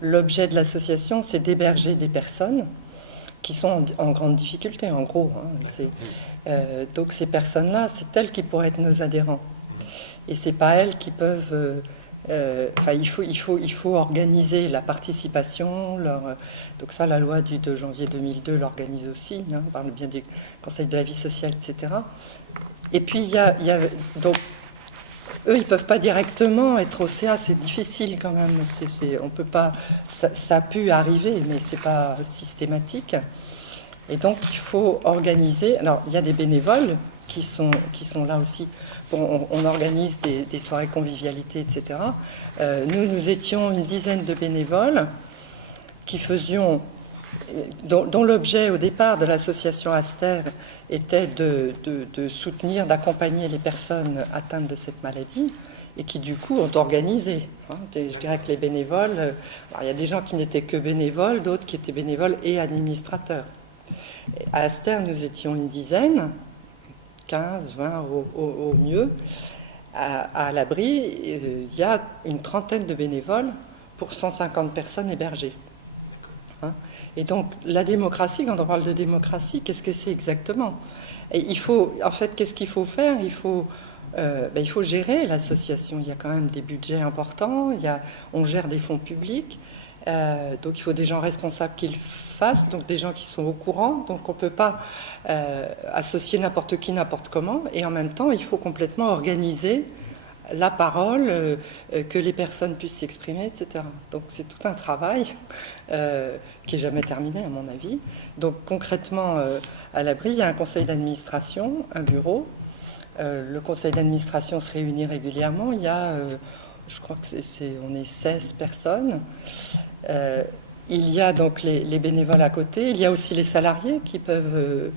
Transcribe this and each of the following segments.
l'objet de l'association, c'est d'héberger des personnes qui sont en grande difficulté, en gros. Donc ces personnes-là, c'est elles qui pourraient être nos adhérents. Et c'est pas elles qui peuvent... il faut organiser la participation. Donc ça, la loi du 2 janvier 2002 l'organise aussi, par le biais des conseils de la vie sociale, etc. Et puis donc eux, ils peuvent pas directement être au CA, c'est difficile quand même. On peut pas. Ça a pu arriver, mais c'est pas systématique. Et donc il faut organiser. Alors il y a des bénévoles qui sont là aussi. On organise des soirées convivialité, etc. Nous étions une dizaine de bénévoles qui faisions, dont l'objet au départ de l'association Aster était de soutenir, d'accompagner les personnes atteintes de cette maladie et qui du coup ont organisé. Je dirais que les bénévoles, il y a des gens qui n'étaient que bénévoles, d'autres qui étaient bénévoles et administrateurs. À Aster, nous étions une dizaine, 15, 20 au mieux. À l'abri, il y a une trentaine de bénévoles pour 150 personnes hébergées. Et donc, la démocratie, quand on parle de démocratie, qu'est-ce que c'est exactement? Et qu'est-ce qu'il faut faire? Il faut gérer l'association. Il y a quand même des budgets importants, on gère des fonds publics, donc il faut des gens responsables qui le fassent, donc des gens qui sont au courant, donc on ne peut pas associer n'importe qui, n'importe comment, et en même temps, il faut complètement organiser la parole, que les personnes puissent s'exprimer, etc. Donc c'est tout un travail qui n'est jamais terminé à mon avis. Donc concrètement, à l'abri, il y a un conseil d'administration, un bureau. Le conseil d'administration se réunit régulièrement. Il y a, je crois que on est 16 personnes. Il y a donc les bénévoles à côté. Il y a aussi les salariés qui peuvent,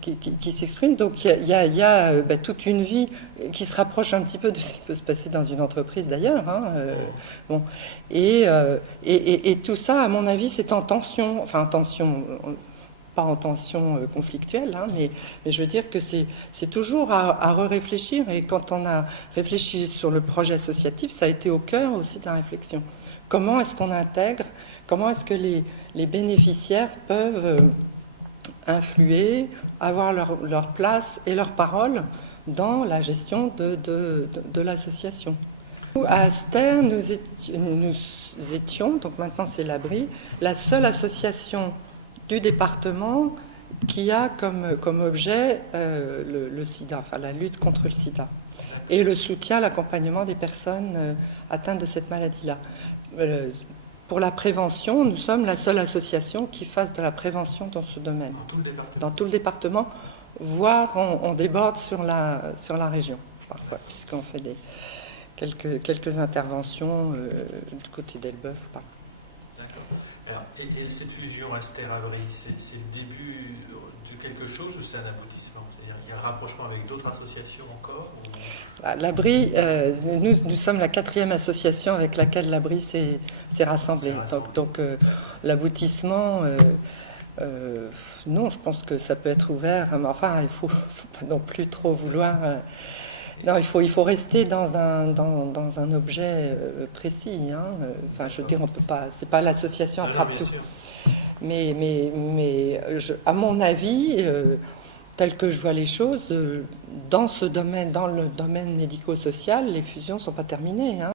qui s'expriment. Donc il y a toute une vie qui se rapproche un petit peu de ce qui peut se passer dans une entreprise d'ailleurs. Et tout ça, à mon avis, c'est en tension. Enfin, en tension. Pas en tension conflictuelle, mais je veux dire que c'est toujours à réfléchir. Et quand on a réfléchi sur le projet associatif, ça a été au cœur aussi de la réflexion. Comment est-ce qu'on intègre, comment est-ce que les bénéficiaires peuvent influer, avoir leur place et leur parole dans la gestion de l'association. À Aster, nous étions, donc maintenant c'est l'abri, la seule association du département qui a comme objet le sida, enfin la lutte contre le sida et le soutien, l'accompagnement des personnes atteintes de cette maladie-là. Pour la prévention, nous sommes la seule association qui fasse de la prévention dans ce domaine. Dans tout le département, voire on déborde sur la région parfois, puisqu'on fait quelques interventions du côté d'Elbeuf. Alors, et cette fusion Aster-Abri, c'est le début de quelque chose ou c'est un aboutissement? C'est-à-dire qu'il y a un rapprochement avec d'autres associations encore L'Abri, nous sommes la 4e association avec laquelle l'Abri s'est rassemblé. Donc l'aboutissement, non, je pense que ça peut être ouvert. Mais enfin, il ne faut pas non plus trop vouloir... Non, il faut rester dans un objet précis. Enfin, je veux dire, on peut pas. C'est pas l'association attrape tout. Mais à mon avis, tel que je vois les choses, dans ce domaine, dans le domaine médico-social, les fusions sont pas terminées.